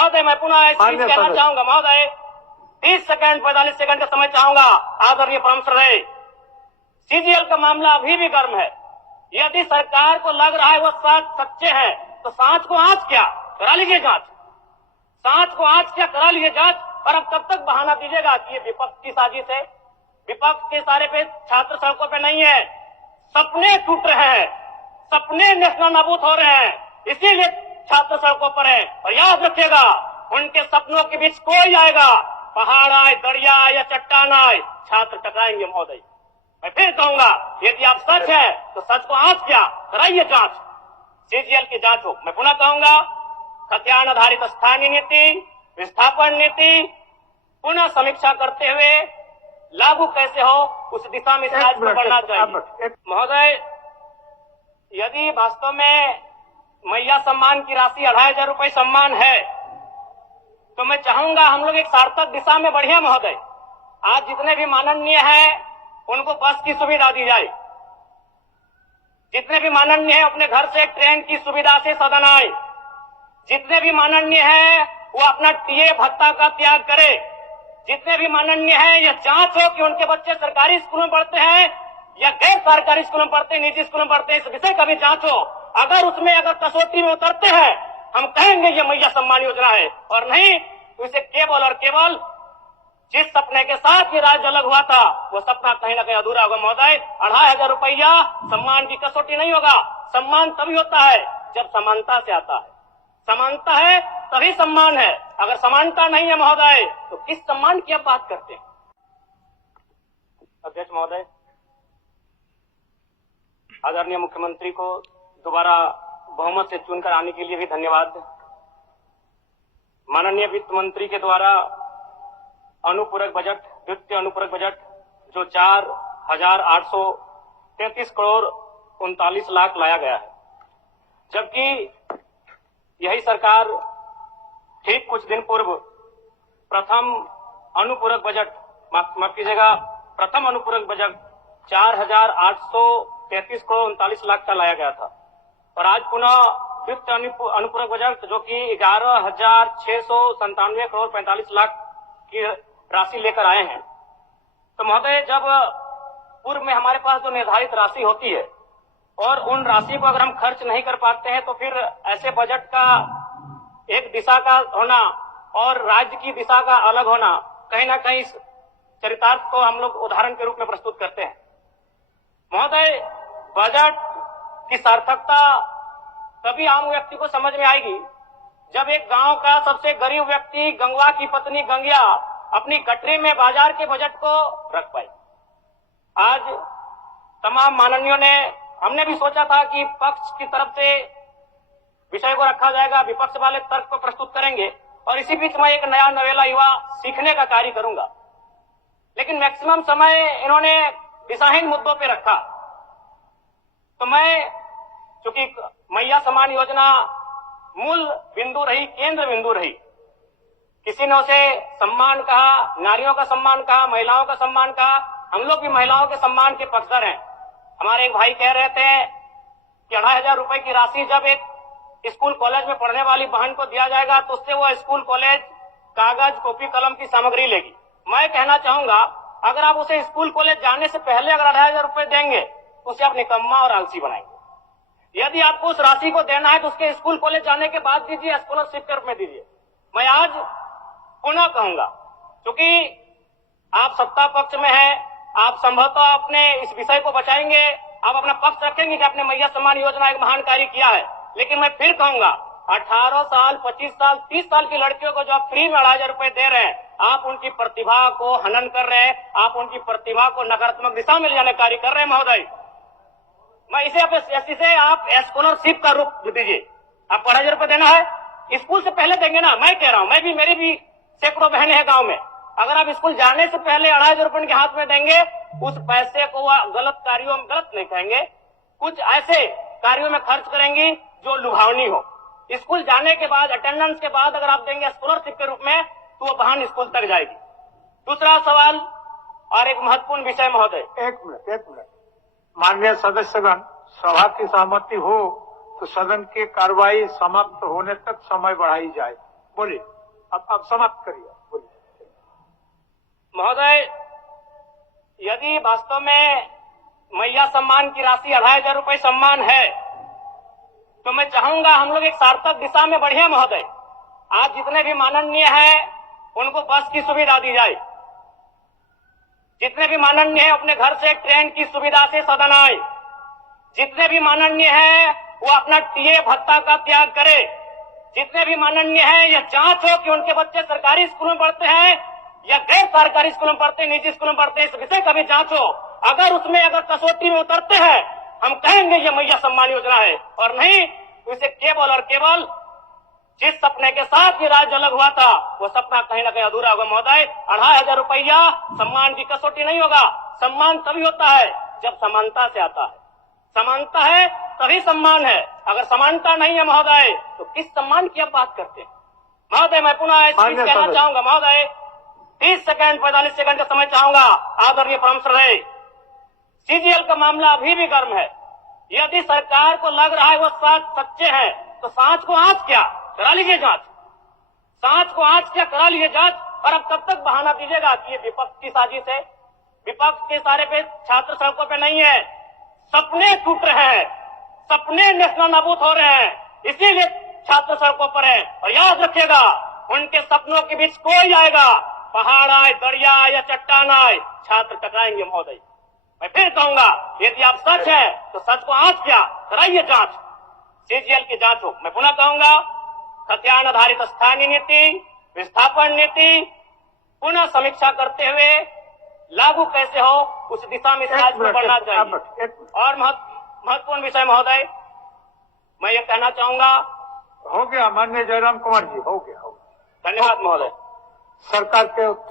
महोदय मैं पुनः एक चीज कहना चाहूंगा महोदय, 30 सेकंड 45 सेकंड का समय चाहूंगा। आदरणीय परम श्रद्धेय, सीजीएल का मामला अभी भी गर्म है। यदि सरकार को लग रहा है वो सच्चे हैं तो सांच को आंच क्या करा लीजिए जांच, सांच को आंच क्या करा लीजिए जांच। और अब तब तक बहाना दीजिएगा कि ये विपक्ष की साजिश है। विपक्ष के सारे पे छात्र सड़कों पे नहीं है, सपने टूट रहे हैं, सपने नेशनल नाबूद हो रहे हैं, इसीलिए छात्र सड़कों पर है। और याद रखिएगा, उनके सपनों के बीच कोई आएगा, पहाड़ आए, दरिया आए या चट्टान आए, छात्र टकराएंगे महोदय। मैं फिर कहूंगा, यदि आप सच है तो सच को आंच क्या कराइए जांच, सीजीएल की जांच हो। मैं पुनः कहूंगा, खतियान आधारित स्थानीय नीति, विस्थापन नीति पुनः समीक्षा करते हुए लागू कैसे हो उस दिशा में राज्य को बढ़ना चाहिए। महोदय, यदि वास्तव में मैया सम्मान की राशि 2500 रुपए सम्मान है तो मैं चाहूंगा हम लोग एक सार्थक दिशा में बढ़िया महोदय। आज जितने भी माननीय हैं उनको बस की सुविधा दी जाए, जितने भी माननीय हैं अपने घर से ट्रेन की सुविधा से सदन आए, जितने भी माननीय हैं वो अपना टीए भत्ता का त्याग करे, जितने भी माननीय हैं यह जांच हो कि उनके बच्चे सरकारी स्कूलों में पढ़ते हैं या गैर सरकारी स्कूलों में पढ़ते हैं, निजी स्कूलों में पढ़ते हैं, इस विषय का भी जांच हो। अगर उसमें अगर कसौटी में उतरते हैं हम कहेंगे ये मैया सम्मान योजना है, और नहीं तो इसे केवल और केवल जिस सपने के साथ ये राज्य अलग हुआ था वो सपना कहीं ना कहीं अधूरा होगा महोदय। 2500 रुपया सम्मान की कसौटी नहीं होगा। सम्मान तभी होता है जब समानता से आता है, समानता है तभी सम्मान है। अगर समानता नहीं है महोदय तो किस सम्मान की आप बात करते हैं। अध्यक्ष महोदय, आदरणीय मुख्यमंत्री को दोबारा बहुमत से चुनकर आने के लिए भी धन्यवाद। माननीय वित्त मंत्री के द्वारा अनुपूरक बजट, द्वितीय अनुपूरक बजट जो 4,833 करोड़ 39 लाख लाया गया है, जबकि यही सरकार ठीक कुछ दिन पूर्व प्रथम अनुपूरक बजट, माफ कीजिएगा, प्रथम अनुपूरक बजट 4,833 करोड़ 39 लाख का लाया गया था। और आज पुनः द्वितीय अनुपूरक बजट जो कि 11,697 करोड़ 45 लाख की राशि लेकर आए हैं। तो महोदय, जब पूर्व में हमारे पास जो निर्धारित राशि होती है और उन राशि को अगर हम खर्च नहीं कर पाते हैं तो फिर ऐसे बजट का एक दिशा का होना और राज्य की दिशा का अलग होना, कहीं ना कहीं इस चरितार्थ को हम लोग उदाहरण के रूप में प्रस्तुत करते हैं। महोदय, बजट की सार्थकता तभी आम व्यक्ति को समझ में आएगी जब एक गांव का सबसे गरीब व्यक्ति, गंगवा की पत्नी गंगिया, अपनी गठरी में बाजार के बजट को रख पाई। आज तमाम माननीयों ने, हमने भी सोचा था कि पक्ष की तरफ से विषय को रखा जाएगा, विपक्ष वाले तर्क को प्रस्तुत करेंगे और इसी बीच मैं एक नया नवेला युवा सीखने का कार्य करूंगा। लेकिन मैक्सिमम समय इन्होंने दिशाहीन मुद्दों पे रखा। तो मैं, चूंकि मैया सम्मान योजना मूल बिंदु रही, केंद्र बिंदु रही, किसी ने उसे सम्मान कहा, नारियों का सम्मान कहा, महिलाओं का सम्मान कहा, हम लोग भी महिलाओं के सम्मान के पक्षधर हैं। हमारे एक भाई कह रहे थे कि 2500 रुपए की राशि जब एक स्कूल कॉलेज में पढ़ने वाली बहन को दिया जाएगा तो उससे वो स्कूल कॉलेज कागज, कॉपी, कलम की सामग्री लेगी। मैं कहना चाहूंगा, अगर आप उसे स्कूल कॉलेज जाने से पहले अगर 2500 रुपए देंगे तो उसे आप निकम्मा और आलसी बनाएंगे। यदि आपको उस राशि को देना है तो उसके स्कूल कॉलेज जाने के बाद दीजिए, स्कॉलरशिप के रूप में दीजिए। मैं आज पुनः कहूंगा, क्योंकि आप सत्ता पक्ष में हैं, आप संभवतः अपने इस विषय को बचाएंगे, आप अपना पक्ष रखेंगे कि आपने मैया सम्मान योजना एक महान कार्य किया है। लेकिन मैं फिर कहूंगा, 18 साल, 25 साल, 30 साल की लड़कियों को जो आप फ्री में 2500 रुपए दे रहे हैं, आप उनकी प्रतिभा को हनन कर रहे हैं, आप उनकी प्रतिभा को नकारात्मक दिशा में ले जाने कार्य कर रहे हैं महोदय। मैं इसे आप स्कॉलरशिप का रूप दीजिए। आप 2500 रुपए देना है, स्कूल से पहले देंगे ना। मैं कह रहा हूं, मेरी भी सैकड़ों बहनें हैं गांव में, अगर आप स्कूल जाने से पहले 2500 रुपए उनके हाथ में देंगे, उस पैसे को वह गलत कार्यों में, गलत नहीं कहेंगे, कुछ ऐसे कार्यों में खर्च करेंगी जो लुभावनी हो। स्कूल जाने के बाद, अटेंडेंस के बाद अगर आप देंगे स्कॉलरशिप के रूप में तो वो बहन स्कूल तक जाएगी। दूसरा सवाल और एक महत्वपूर्ण विषय महोदय। एक मिनट माननीय सदस्यगण, सभा की सहमति हो तो सदन की कार्रवाई समाप्त होने तक समय बढ़ाई जाए। बोलिए, अब समाप्त करिए, बोलिए। महोदय, यदि वास्तव में मैया सम्मान की राशि 2,500 रुपए सम्मान है, तो मैं चाहूंगा हम लोग एक सार्थक दिशा में बढ़िया महोदय। आज जितने भी माननीय हैं उनको बस की सुविधा दी जाए, जितने भी माननीय हैं अपने घर से ट्रेन की सुविधा से सदन आए, जितने भी माननीय हैं वो अपना टीए भत्ता का त्याग करे, जितने भी माननीय हैं यह जांच हो कि उनके बच्चे सरकारी स्कूलों में पढ़ते हैं या गैर सरकारी स्कूलों में पढ़ते हैं, निजी स्कूलों में पढ़ते हैं, इस विषय का भी जांच हो। अगर उसमें अगर कसौटी में उतरते हैं, हम कहेंगे ये मैया सम्मान योजना है, और नहीं तो इसे केवल और केवल जिस सपने के साथ ये राज्य अलग हुआ था वो सपना कहीं ना कहीं अधूरा होगा महोदय। 2,500 रुपया सम्मान की कसौटी नहीं होगा। सम्मान तभी होता है जब समानता से आता है, समानता है तभी सम्मान है। अगर समानता नहीं है महोदय तो किस सम्मान की आप बात करते हैं महोदय? मैं पुनः इस चीज कहना चाहूंगा महोदय, 30 सेकंड 45 सेकंड का समय चाहूंगा। आदरणीय परम श्रद्धेय, सीजीएल का मामला अभी भी गर्म है। यदि सरकार को लग रहा है वो सच्चे हैं तो सांच को आंच क्या करा लीजिए जांच, सांच को आंच क्या करा लीजिए जांच। और अब कब तक बहाना दीजिएगा कि ये विपक्ष की साजिश है? विपक्ष के सारे पे छात्र सड़कों पे नहीं है, सपने टूट रहे हैं, सपने नेशनल नाबूद हो रहे हैं, इसीलिए छात्र सड़कों पर है। और याद रखिएगा, उनके सपनों के बीच कोई आएगा, पहाड़ आए, दरिया आए या चट्टान आए, छात्र टकराएंगे महोदय। मैं फिर कहूंगा, यदि आप सच है तो सच को आंच क्या कराइए जांच, सीजीएल की जांच हो। मैं पुनः कहूंगा, खतियान आधारित स्थानीय नीति, विस्थापन नीति पुनः समीक्षा करते हुए लागू कैसे हो उस दिशा में राज्य को बढ़ना चाहिए। और महत्वपूर्ण विषय महोदय, मैं ये कहना चाहूंगा, हो गया माननीय जयराम कुमार जी, हो गया। धन्यवाद महोदय। सरकार के